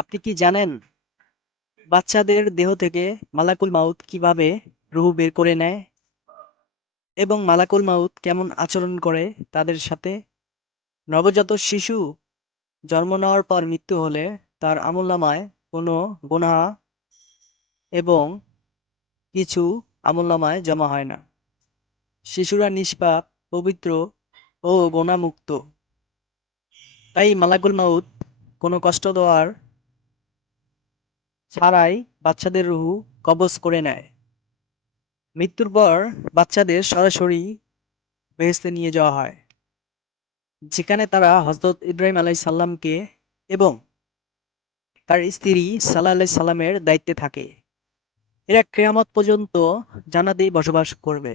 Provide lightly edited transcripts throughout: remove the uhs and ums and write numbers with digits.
আপনি কি জানেন বাচ্চাদের দেহ থেকে মালাকুল মাউত কিভাবে রূহ বের করে নেয় এবং মালাকুল মাউত কেমন আচরণ করে তাদের সাথে? নবজাত শিশু জন্ম নেওয়ার পর মৃত্যু হলে তার আমলনামায় কোনো গুনাহ এবং কিছু আমলনামায় জমা হয় না। শিশুরা নিষ্পাপ, পবিত্র ও গুনাহমুক্ত। তাই মালাকুল মাউত কোনো কষ্ট দেওয়ার ছাড়াই বাচ্চাদের রূহ কবজ করে নেয়। মৃত্যুর পর বাচ্চাদের সরাসরি বেহেশতে নিয়ে যাওয়া হয়, যেখানে তারা হযরত ইব্রাহিম আলাইহিস সালামকে এবং তার স্ত্রী সালাহ আলাইহিস সালামের দায়িত্বে থাকে। এরা কিয়ামত পর্যন্ত জান্নাতেই বসবাস করবে।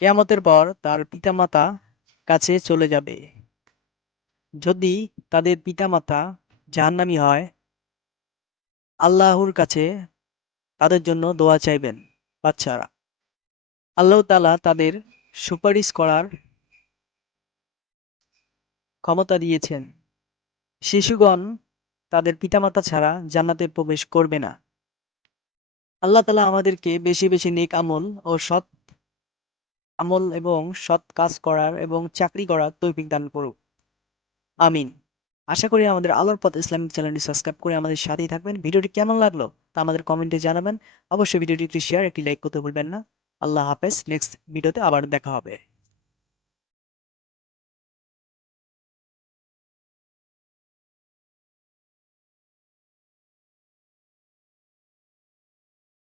কিয়ামতের পর তার পিতামাতা কাছে চলে যাবে। যদি তাদের পিতামাতা জাহান্নামী হয়, আল্লাহর কাছে তাদের জন্য দোয়া চাইবেন বাচ্চারা। আল্লাহ তাআলা তাদের সুপারিশ করার ক্ষমতা দিয়েছেন। শিশুগণ তাদের পিতামাতা ছাড়া জান্নাতে প্রবেশ করবে না। আল্লাহ তাআলা আমাদেরকে বেশি বেশি নেক আমল ও সৎ আমল এবং সৎ কাজ করার এবং চাকরি করার তৌফিক দান করুক। আমিন। আশা করি আমাদের আলোর পথ ইসলামিক চ্যানেলটি সাবস্ক্রাইব করে আমাদের সাথেই থাকবেন। ভিডিওটি কেমন লাগলো তা আমাদের কমেন্টে জানাবেন। অবশ্যই ভিডিওটি একটি শেয়ার, একটি লাইক করতে ভুলবেন না। আল্লাহ হাফেজ। নেক্সট ভিডিওতে আবার দেখা হবে।